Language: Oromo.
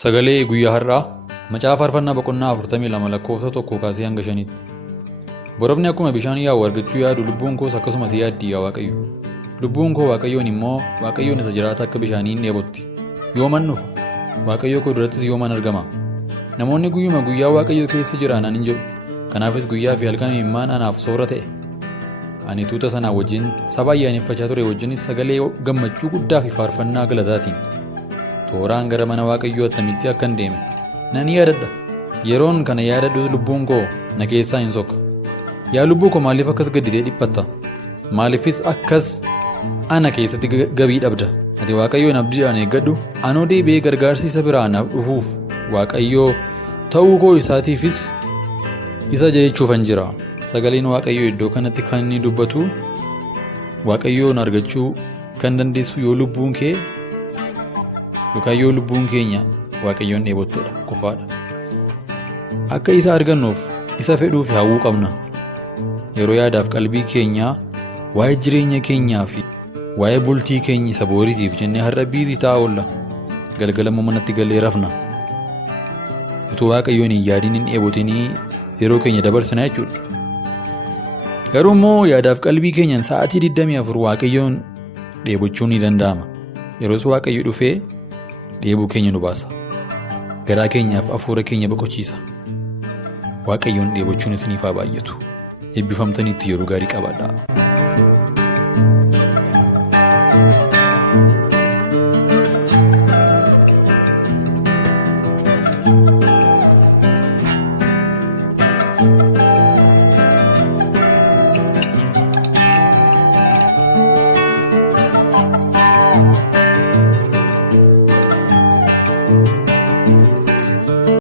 Sagalee guyyaa har'aa macaafa faarfannaa boqonnaa 42 lakkoofsa 1 kaasee hanga 5tti. Borofni akkuma bishaan yaa'u argachuu yaadu lubbuun koos akkasumas yaaddi yaa Waaqayyo. Lubbuun koo Waaqayyoon immoo Waaqayyoon isa jiraata akka bishaanii hin dheebotti. Yooman dhufa Waaqayyo koo durattis yooman argama. Namoonni guyyuma guyyaa Waaqayyo keessa jiran ani hin jedhu. Kanaafis guyyaa fi halkan imimmaan anaaf soora ta'e. Ani tuuta sanaa wajjin saba ayyaaneffachaa ture wajjinis sagalee gammachuu guddaa fi faarfannaa galataatiin tooraan gara mana Waaqayyoo attamitti akkan deeme nan yaadadha. Yeroon kana yaadadhu lubbuun koo na keessaa hin sokka. Yaa lubbuu koo maaliif akkas gadditee dhiphatta? Maaliifis akkas ana keessatti gabii dhabda? Ati Waaqayyoon abdiidhaan eeggadhu. Anoo deebi'ee gargaarsi isa biraa naaf dhufuuf Waaqayyoo ta'uu koo isaatiifis isa jechuufan jira. Sagaleen Waaqayyoo iddoo kanatti kan inni dubbatu Waaqayyoon argachuu kan dandeessu yoo lubbuun kee yookaan yoo lubbuun keenya Waaqayyoon dheebottedha qofaadha. Akka isa argannuuf isa fedhuuf hawwuu qabna. Yeroo yaadaaf qalbii keenyaa waa'ee jireenya keenyaa fi waa'ee bultii keenya isa booriitiif jennee har'a biizii ta'a oolla. Galgalammoo manatti galee rafna. Utuu Waaqayyoon hin yaadiin hin dheebotinii yeroo keenya dabarsina jechuudha. Garuu immoo yaadaaf qalbii keenyaan sa'aatii 24 Waaqayyoon dheebochuun ni danda'ama. Yeroos Waaqayyo dhufee dheebuu keenya nu baasa. Garaa keenyaaf hafuura keenya boqochiisa. Waaqayyoon dheebochuun isiniif haa baay'atu. Eebbifamtaniitti yeroo gaarii qabaadhaa.